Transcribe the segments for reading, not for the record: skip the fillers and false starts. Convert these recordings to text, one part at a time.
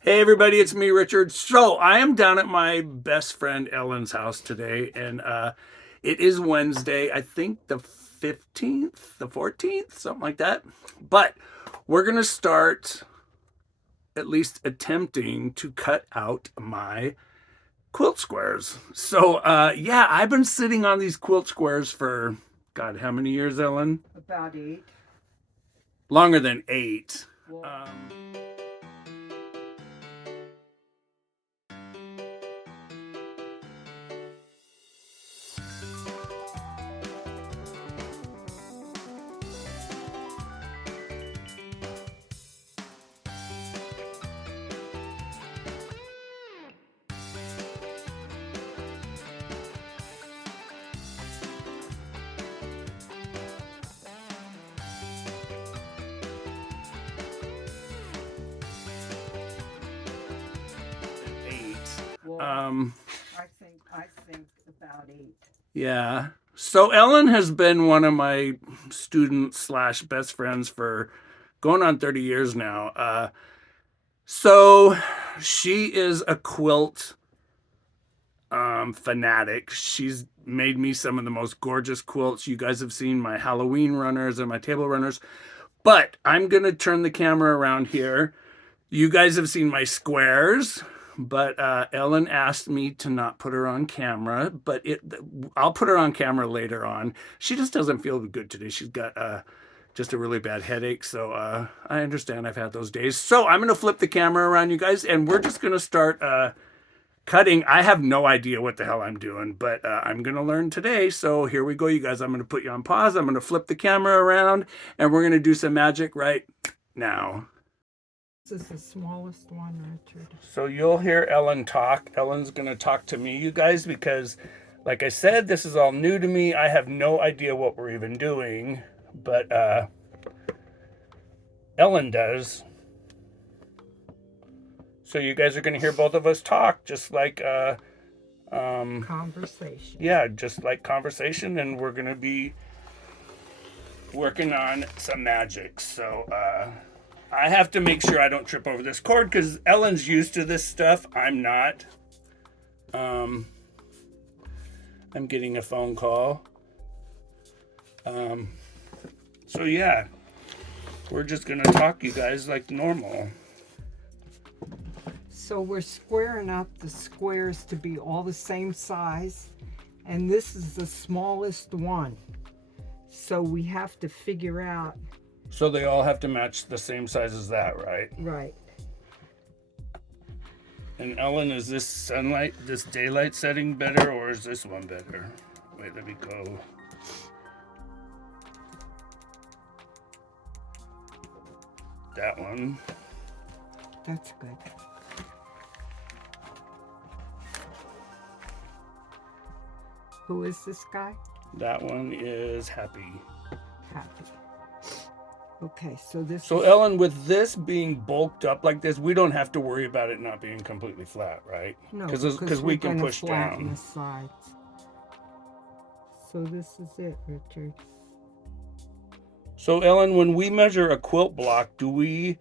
Hey everybody, it's me, Richard. So I am down at my best friend Ellen's house today, and it is Wednesday, I think the 15th, the 14th, something like that. But we're gonna start at least attempting to cut out my quilt squares. So yeah, I've been sitting on these quilt squares for, God, how many years, Ellen? About 8. Longer than 8. Well, I think about 8. Yeah. So Ellen has been one of my students slash best friends for going on 30 years now. So she is a quilt fanatic. She's made me some of the most gorgeous quilts. You guys have seen my Halloween runners and my table runners. But I'm going to turn the camera around here. You guys have seen my squares, but Ellen asked me to not put her on camera, but I'll put her on camera later on. She just doesn't feel good today. She's got just a really bad headache, so I understand. I've had those days. So I'm going to flip the camera around, you guys, and we're just going to start cutting. I have no idea what the hell I'm doing, but I'm going to learn today. So here we go, you guys. I'm going to put you on pause. I'm going to flip the camera around, and we're going to do some magic right now. This is the smallest one, Richard. So you'll hear Ellen talk. Ellen's going to talk to me, you guys, because like I said, this is all new to me. I have no idea what we're even doing, but Ellen does. So you guys are going to hear both of us talk, just like conversation. Yeah, just like conversation, and we're going to be working on some magic. So I have to make sure I don't trip over this cord because Ellen's used to this stuff. I'm not. I'm getting a phone call. So yeah, we're just gonna talk, you guys, like normal. So we're squaring up the squares to be all the same size, and this is the smallest one. So we have to figure out. So they all have to match the same size as that, right? Right. And Ellen, is this sunlight, this daylight setting better, or is this one better? Wait, let me go. That one. That's good. Who is this guy? That one is Happy. Happy. Okay, so this. So Ellen, with this being bulked up like this, we don't have to worry about it not being completely flat, right? No, because we can push flatten down the sides. So this is it, Richard. So Ellen, when we measure a quilt block, do we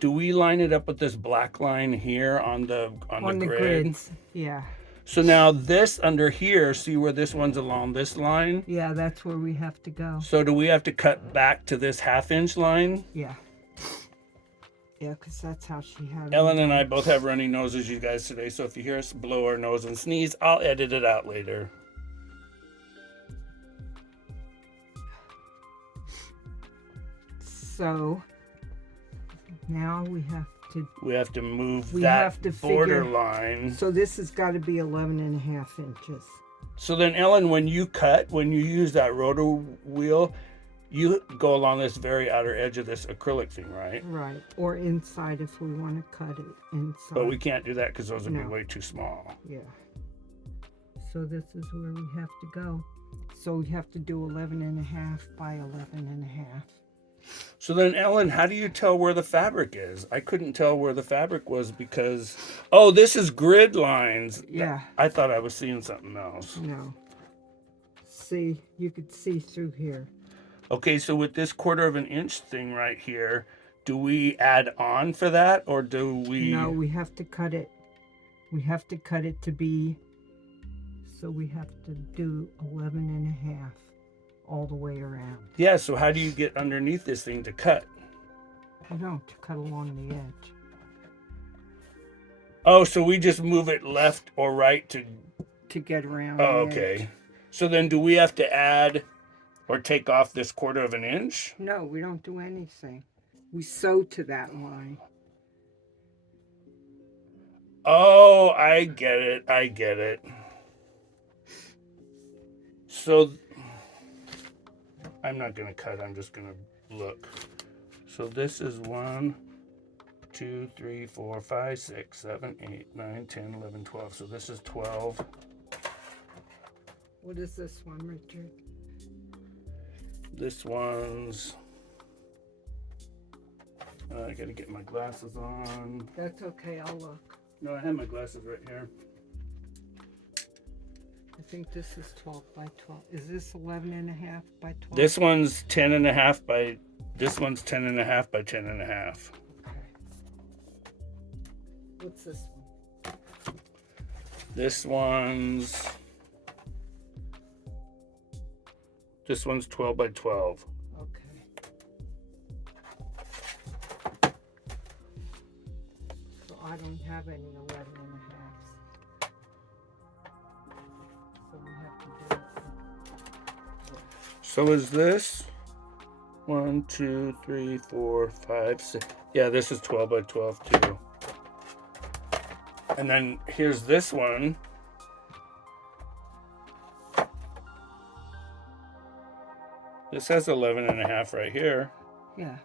line it up with this black line here on the grid? Grids, yeah. So now this under here, see where this one's along this line? Yeah, that's where we have to go. So do we have to cut back to this 1/2 inch line? Yeah. Yeah, because that's how she had it. Ellen and I both have runny noses, you guys, today. So if you hear us blow our nose and sneeze, I'll edit it out later. So now we have to move we that have to border figure, line. So this has got to be 11.5 inches. So then, Ellen, when you use that rotor wheel, you go along this very outer edge of this acrylic thing, right? Right. Or inside if we want to cut it inside. But we can't do that because those would be way too small. Yeah. So this is where we have to go. So we have to do 11.5 by 11.5. So then, Ellen, how do you tell where the fabric is? I couldn't tell where the fabric was because... Oh, this is grid lines. Yeah. I thought I was seeing something else. No. See, you could see through here. Okay, so with this 1/4 inch thing right here, do we add on for that, or do we? No, we have to cut it. We have to cut it to be, so we have to do 11.5 all the way around. Yeah, so how do you get underneath this thing to cut? You don't, to cut along the edge. Oh, so we just move it left or right to... To get around Oh, the okay. edge. So then do we have to add or take off this 1/4 of an inch? No, we don't do anything. We sew to that line. Oh, I get it. I get it. So I'm not going to cut. I'm just going to look. So this is 1, 2, 3, 4, 5, 6, 7, 8, 9, 10, 11, 12. So this is 12. What is this one, Richard? This one's... I got to get my glasses on. That's okay, I'll look. No, I have my glasses right here. I think this is 12 by 12. Is this 11.5 by 12? This one's 10.5 by... This one's 10.5 by 10.5. Okay. What's this one? This one's... This one's 12 by 12. Okay. So I don't have any 11.5s. So we have to do it. So is this 1, 2, 3, 4, 5, 6. Yeah, this is 12 by 12 too. And then here's this one. This has 11.5 right here. Yeah.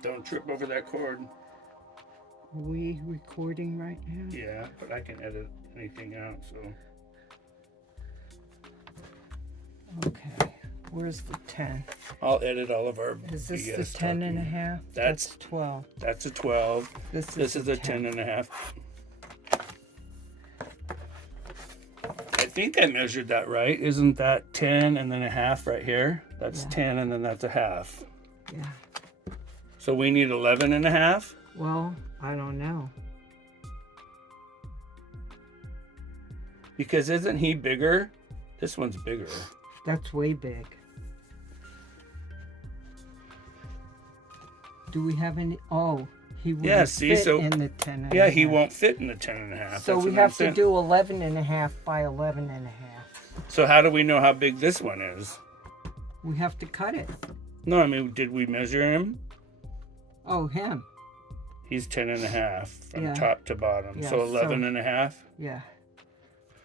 Don't trip over that cord. Are we recording right now? Yeah, but I can edit anything out, so. Okay. Where's the 10? I'll edit all of our Is this BS the 10.5? talking. That's 12. That's a 12. This is a 10.5. I think I measured that right. Isn't that 10 and then a half right here? That's 10 and then that's a half. Yeah. So we need 11.5? Well, I don't know. Because isn't he bigger? This one's bigger. That's way big. Do we have any? Oh, he won't fit in the 10.5. Yeah, he won't fit in the 10.5. So we have to do 11.5 by 11.5. So how do we know how big this one is? We have to cut it. No, I mean, did we measure him? Oh, him. He's 10.5 from Yeah. top to bottom. Yeah, so 11.5? Yeah.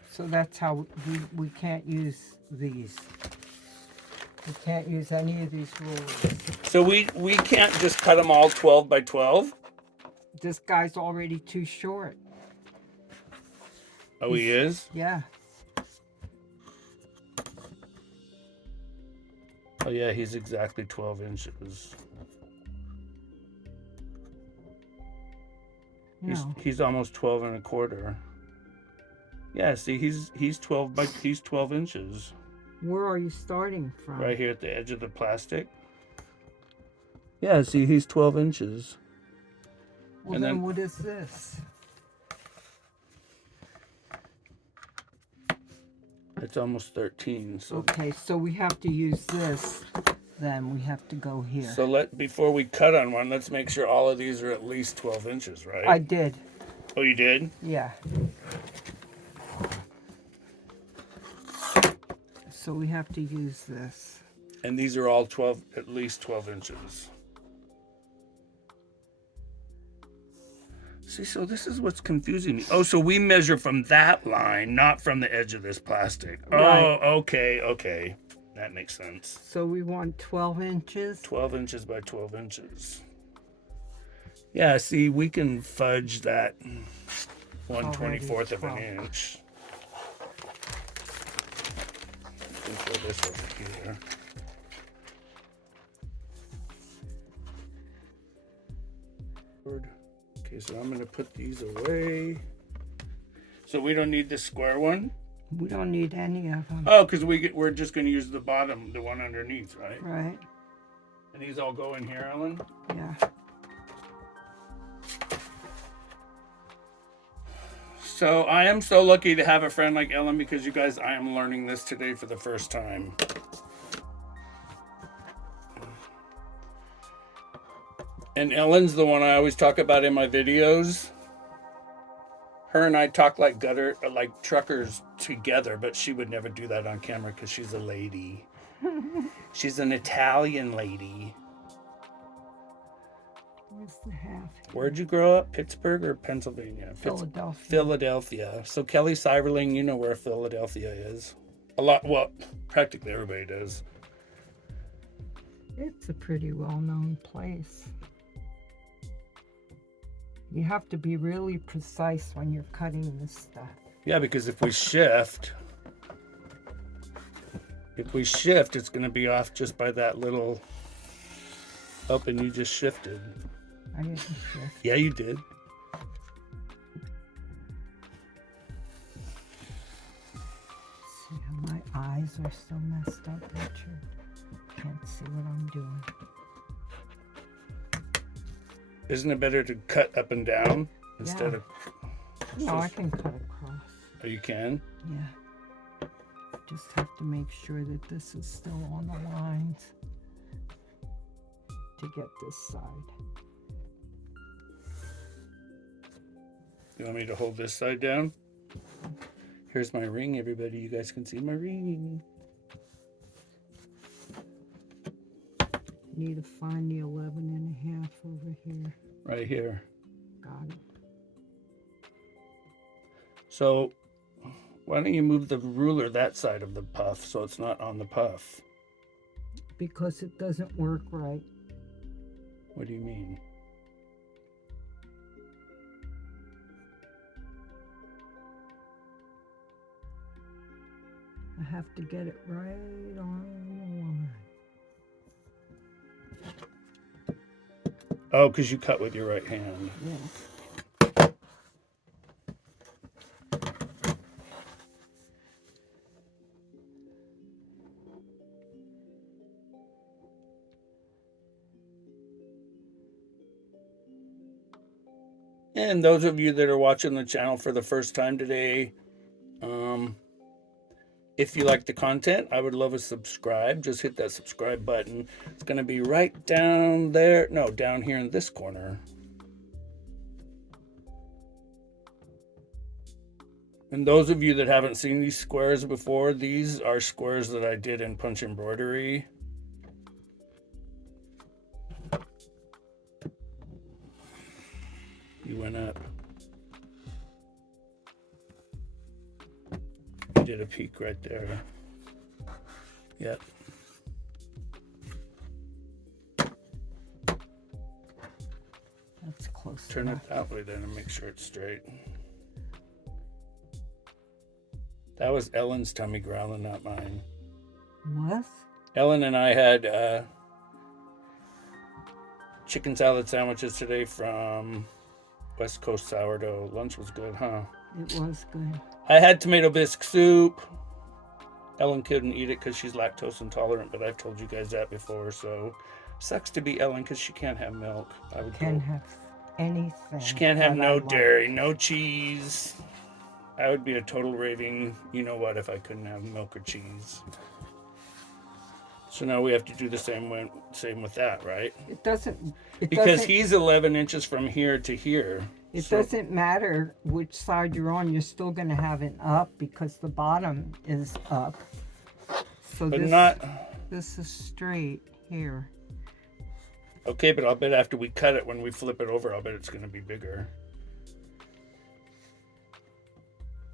So that's how we can't use these. We can't use any of these rulers. So we can't just cut them all 12 by 12? This guy's already too short. Oh, he is? Yeah. Oh, yeah, he's exactly 12 inches. No. He's almost 12.25. Yeah, see, he's 12 inches. Where are you starting from? Right here at the edge of the plastic. Yeah, see, he's 12 inches. Well, and then then what is this? It's almost 13. So Okay, so we have to use this. Then we have to go here. So before we cut on one, let's make sure all of these are at least 12 inches, right? I did. Oh, you did? Yeah. So we have to use this. And these are all at least 12 inches. See, so this is what's confusing me. Oh, so we measure from that line, not from the edge of this plastic. Right. Oh, okay. That makes sense. So we want 12 inches. 12 inches by 12 inches. Yeah, see, we can fudge that 1/24 of an inch. Let's throw this over here. Okay, so I'm going to put these away. So we don't need the square one? We don't need any of them. Oh, because we're just going to use the bottom, the one underneath, right? Right. And these all go in here, Ellen? Yeah. So I am so lucky to have a friend like Ellen because you guys, I am learning this today for the first time. And Ellen's the one I always talk about in my videos. Her and I talk like truckers together, but she would never do that on camera because she's a lady. She's an Italian lady. Where's the half? Where'd you grow up? Pittsburgh or Pennsylvania? Philadelphia. Philadelphia. So Kelly Cyberling, you know where Philadelphia is. A lot, well, practically everybody does. It's a pretty well-known place. You have to be really precise when you're cutting this stuff. Yeah, because if we shift, it's going to be off just by that little up, and you just shifted. I didn't shift. Yeah, you did. See how my eyes are so messed up, Richard? Can't see what I'm doing. Isn't it better to cut up and down instead of... No, I can cut across. Oh, you can? Yeah. Just have to make sure that this is still on the lines to get this side. You want me to hold this side down? Here's my ring, everybody. You guys can see my ring. Need to find the 11.5 over here. Right here. Got it. So, why don't you move the ruler that side of the puff so it's not on the puff? Because it doesn't work right. What do you mean? I have to get it right on the line. Oh, because you cut with your right hand. Yeah. And those of you that are watching the channel for the first time today, if you like the content, I would love a subscribe. Just hit that subscribe button. It's going to be right down there. No, down here in this corner. And those of you that haven't seen these squares before, these are squares that I did in punch embroidery. You went up. You did a peek right there. Yep. That's close. Turn enough. it that way then and make sure it's straight. That was Ellen's tummy growling, not mine. What? Ellen and I had chicken salad sandwiches today from West Coast Sourdough. Lunch was good, huh? It was good. I had tomato bisque soup. Ellen couldn't eat it because she's lactose intolerant, but I've told you guys that before, so sucks to be Ellen because she can't have milk. Can't have anything. She can't have that no I like. dairy, no cheese. I would be a total raving, you know what, if I couldn't have milk or cheese. So now we have to do the same with that, right? It doesn't. Because he's 11 inches from here to here. It So- doesn't matter which side you're on. You're still going to have an up because the bottom is up. So But this is straight here. Okay, but I'll bet after we cut it, when we flip it over, I'll bet it's going to be bigger.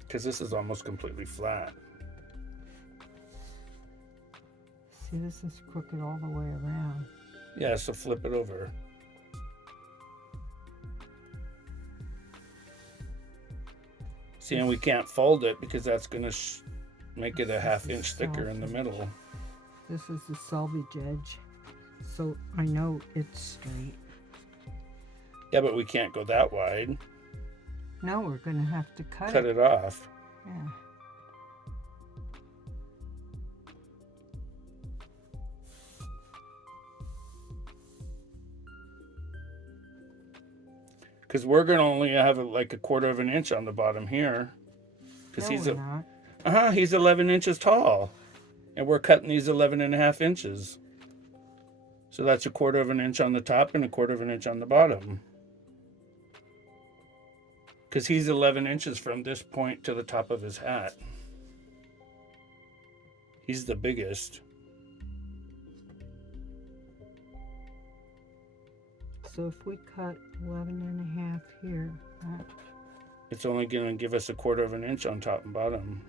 Because this is almost completely flat. See, this is crooked all the way around. Yeah, so flip it over. See, and we can't fold it because that's going to make it a ½ inch thicker in the middle. This is the selvage edge. So I know it's straight. Yeah, but we can't go that wide. No, we're going to have to cut Cut it off. Yeah. Because we're going to only have like a 1/4 of an inch on the bottom here. Because No, we're not. he's 11 inches tall. And we're cutting these 11.5 inches. So that's a 1/4 of an inch on the top and a 1/4 of an inch on the bottom. Because he's 11 inches from this point to the top of his hat. He's the biggest. So if we cut 11.5 here, It's only going to give us a 1/4 of an inch on top and bottom.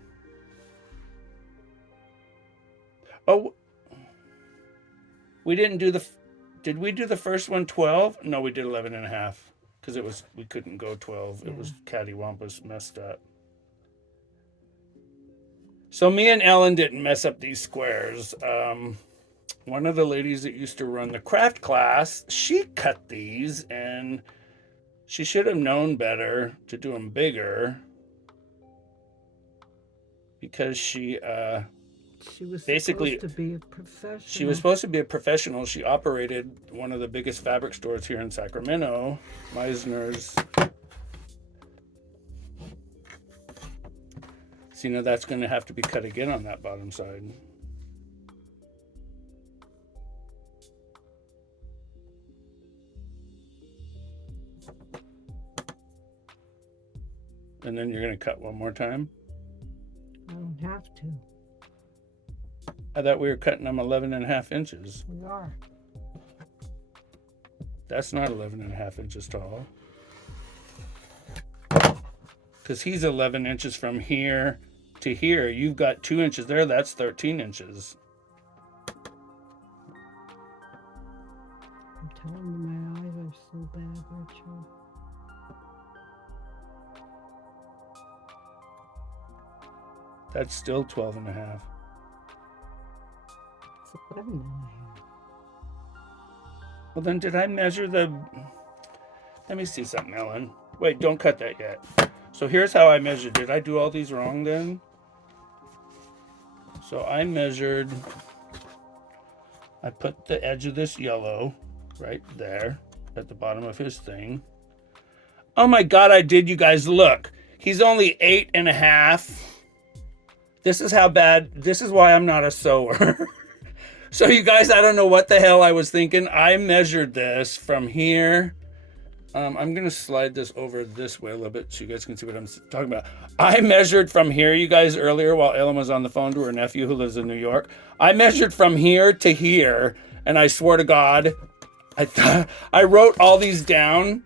Oh, we didn't do the... Did we do the first one 12? No, we did 11.5. Because we couldn't go 12. It was cattywampus messed up. So me and Ellen didn't mess up these squares. One of the ladies that used to run the craft class, she cut these, and she should have known better to do them bigger, because she was basically supposed to be a professional. She was supposed to be a professional. She operated one of the biggest fabric stores here in Sacramento, Meisner's. So, that's going to have to be cut again on that bottom side. And then you're going to cut one more time? I don't have to. I thought we were cutting them 11.5 inches. We are. That's not 11.5 inches tall. Because he's 11 inches from here to here. You've got 2 inches there. That's 13 inches. I'm telling you, my eyes are so bad, Rachel. That's still 12.5. It's 11.5. Well, then did I measure the... Let me see something, Ellen. Wait, don't cut that yet. So here's how I measured. Did I do all these wrong then? So I measured... I put the edge of this yellow right there at the bottom of his thing. Oh my God, I did, you guys. Look. He's only 8.5. This is how bad... This is why I'm not a sewer. So you guys, I don't know what the hell I was thinking. I measured this from here. I'm going to slide this over this way a little bit so you guys can see what I'm talking about. I measured from here, you guys, earlier while Ellen was on the phone to her nephew who lives in New York. I measured from here to here, and I swear to God, I wrote all these down.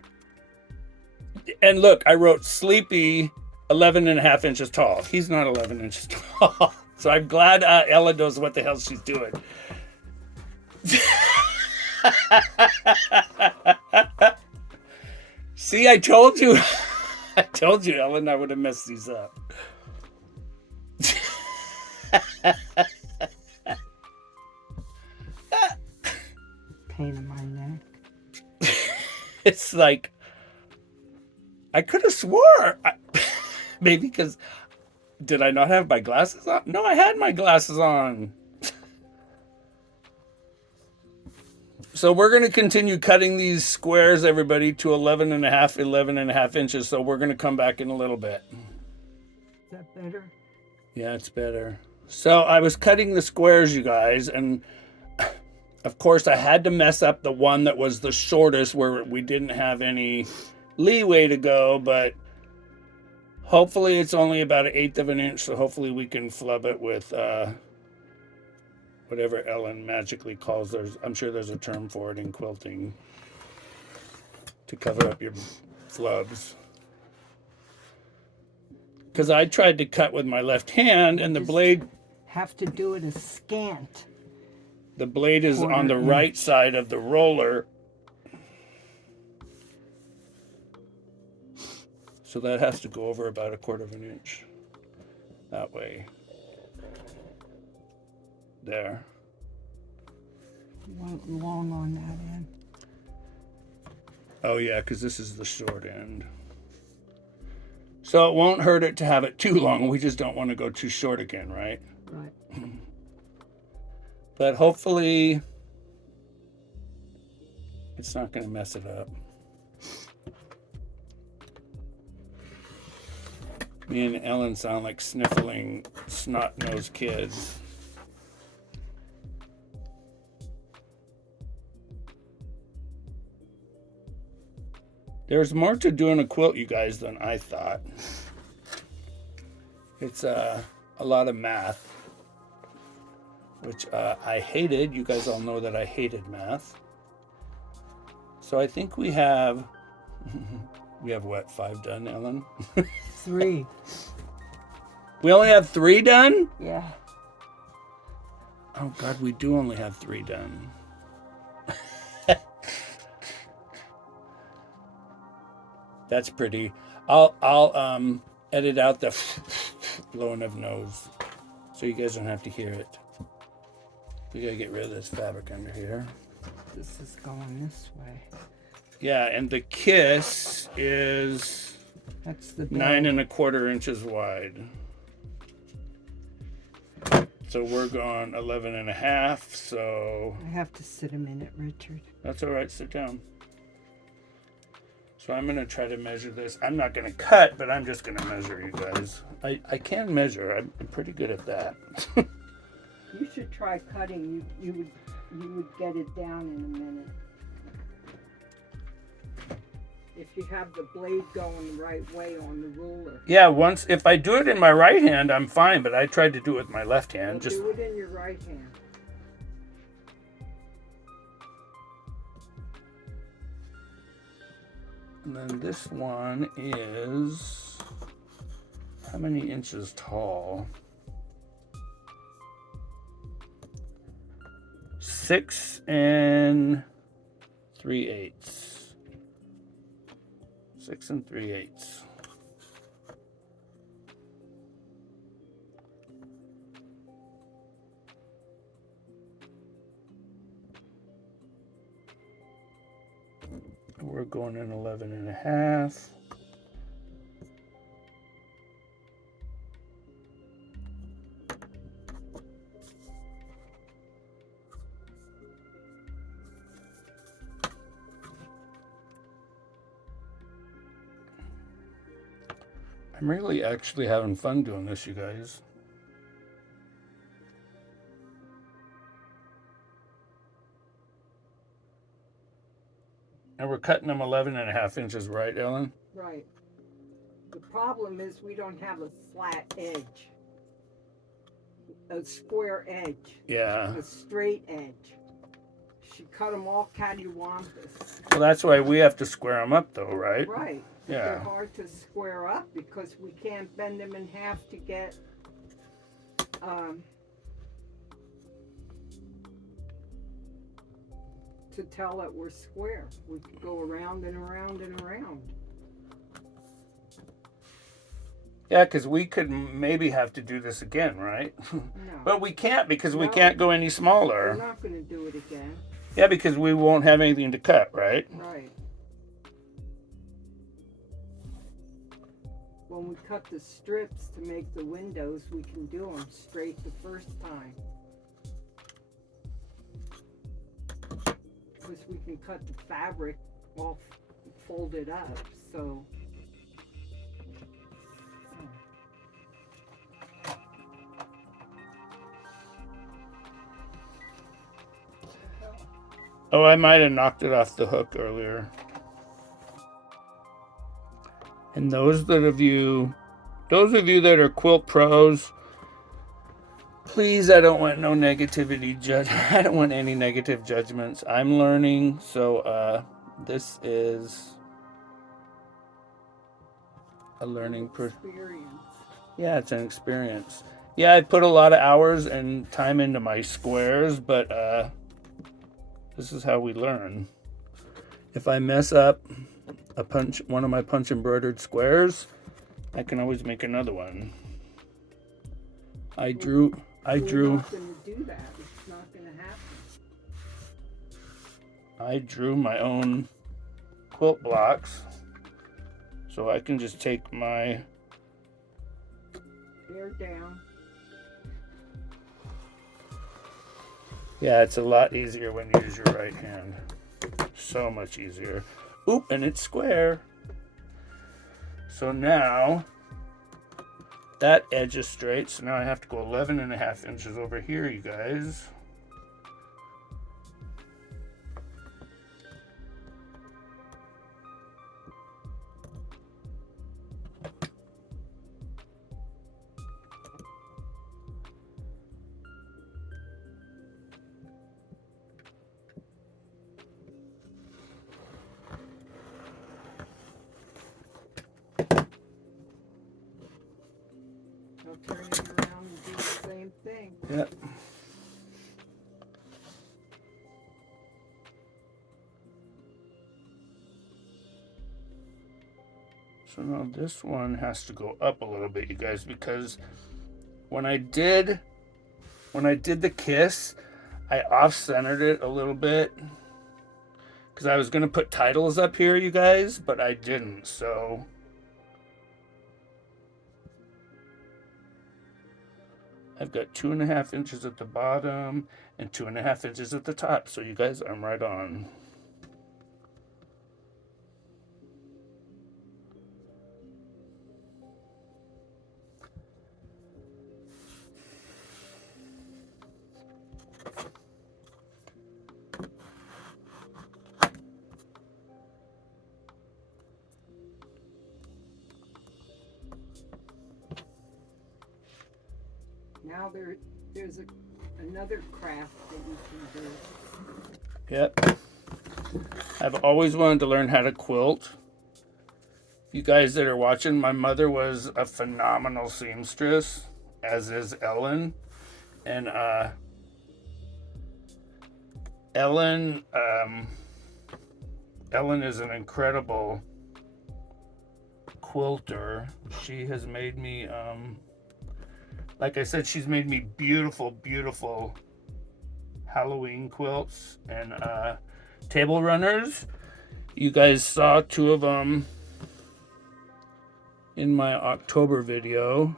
And look, I wrote Sleepy 11.5 inches tall. He's not 11 inches tall. So I'm glad Ella knows what the hell she's doing. See, I told you. I told you, Ellen, I would have messed these up. Pain in my neck. It's like, I could have swore. Maybe because, did I not have my glasses on? No, I had my glasses on. So we're going to continue cutting these squares, everybody, to 11.5 inches. So we're going to come back in a little bit. Is that better? Yeah, it's better. So I was cutting the squares, you guys, and of course I had to mess up the one that was the shortest where we didn't have any leeway to go, but hopefully it's only about 1/8 of an inch, so hopefully we can flub it with whatever Ellen magically calls. I'm sure there's a term for it in quilting to cover up your flubs. Because I tried to cut with my left hand, and the blade... Have to do it askant. The blade is on the right side of the roller. So that has to go over about 1/4 of an inch. That way. There. You went long on that end. Oh yeah, because this is the short end. So it won't hurt it to have it too long. We just don't want to go too short again, right? Right. But hopefully it's not going to mess it up. Me and Ellen sound like sniffling, snot-nosed kids. There's more to doing a quilt, you guys, than I thought. It's a lot of math, which I hated. You guys all know that I hated math. So I think we have what, 5 done, Ellen? 3. We only have 3 done? Yeah. Oh God, we do only have 3 done. That's pretty. I'll edit out the blowing of nose so you guys don't have to hear it. We gotta get rid of this fabric under here. This is going this way. Yeah, and the kiss is That's the 9 1/4 inches wide. So we're going 11 1/2. So I have to sit a minute, Richard. that's all right. Sit down. So I'm going to try to measure this. I'm not going to cut, but I'm just going to measure, you guys. I can measure. I'm pretty good at that. You should try cutting. You would get it down in a minute. If you have the blade going the right way on the ruler. Yeah, if I do it in my right hand, I'm fine, but I tried to do it with my left hand. Well, do it in your right hand. And then this one is how many inches tall? 6 3/8. 6 3/8. We're going in 11 1/2. I'm really actually having fun doing this, you guys. And we're cutting them 11 1/2 inches, right, Ellen? Right. The problem is we don't have a flat edge. A square edge. Yeah. A straight edge. She cut them all cattywampus. Well, that's why we have to square them up, though, right? Right. Yeah. They're hard to square up because we can't bend them in half to get to tell that we're square. We could go around and around and around. Yeah, because we could maybe have to do this again, right? No. But we can't because we No. can't go any We're smaller. not going to do it again. Yeah, because we won't have anything to cut, right? Right. When we cut the strips to make the windows, we can do them straight the first time. Because we can cut the fabric all folded up, so. Oh, I might have knocked it off the hook earlier. And those of you that are quilt pros, please, I don't want no negativity I don't want any negative judgments. I'm learning, so this is a learning experience. Yeah, it's an experience. Yeah, I put a lot of hours and time into my squares, but this is how we learn. If I mess up one of my punch embroidered squares, I can always make another one. I drew. We're not going to do that. It's not going to happen. I drew my own quilt blocks, so I can just take my. Bear down. Yeah, it's a lot easier when you use your right hand. So much easier. Oop, and it's square. So now that edge is straight, so now I have to go 11.5 inches over here, you guys. Turn it around and do the same thing. Yep. So now this one has to go up a little bit, you guys, because when I did the kiss, I off-centered it a little bit because I was gonna put titles up here, you guys, but I didn't, so. I've got 2.5 inches at the bottom and 2.5 inches at the top. So you guys, I'm right on. Now there's another craft that you can do. Yep. I've always wanted to learn how to quilt. You guys that are watching, my mother was a phenomenal seamstress, as is Ellen. And Ellen is an incredible quilter. She has made me like I said, she's made me beautiful, beautiful Halloween quilts and table runners. You guys saw 2 of them in my October video.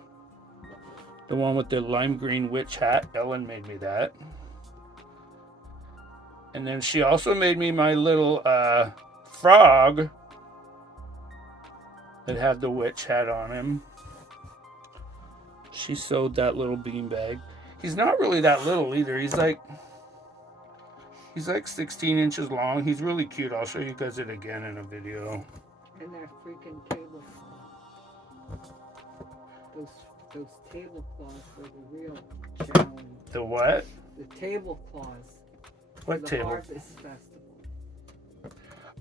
The one with the lime green witch hat, Ellen made me that. And then she also made me my little frog that had the witch hat on him. She sewed that little beanbag. He's not really that little either. He's like 16 inches long. He's really cute. I'll show you guys it again in a video. And that freaking tablecloth. Those tablecloths are the real challenge. The what? The tablecloths. What table? The Harvest Festival.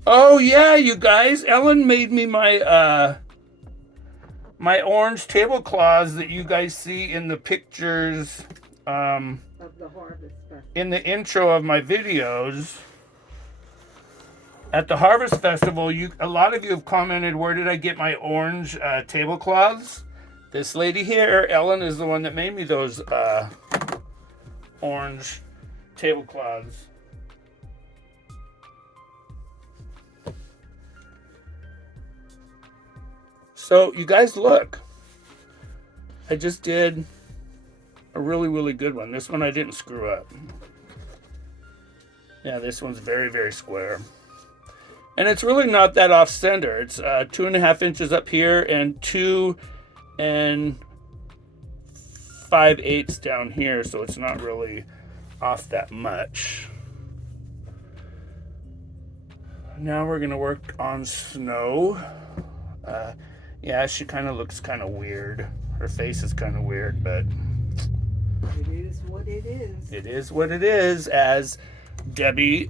Oh yeah, you guys. Ellen made me my my orange tablecloths that you guys see in the pictures of the Harvest Festival. In the intro of my videos. At the Harvest Festival, a lot of you have commented, where did I get my orange tablecloths? This lady here, Ellen, is the one that made me those orange tablecloths. So you guys look, I just did a really, really good one. This one I didn't screw up. Yeah, this one's very, very square. And it's really not that off center. It's 2.5 inches up here and 2 5/8 down here. So it's not really off that much. Now we're gonna work on Snow. Yeah, she kind of looks kind of weird. Her face is kind of weird, but it is what it is. It is what it is, as Debbie,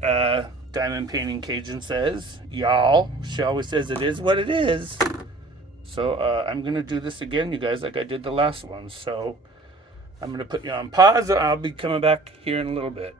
Diamond Painting Cajun says. Y'all, she always says it is what it is. So I'm going to do this again, you guys, like I did the last one. So I'm going to put you on pause. I'll be coming back here in a little bit.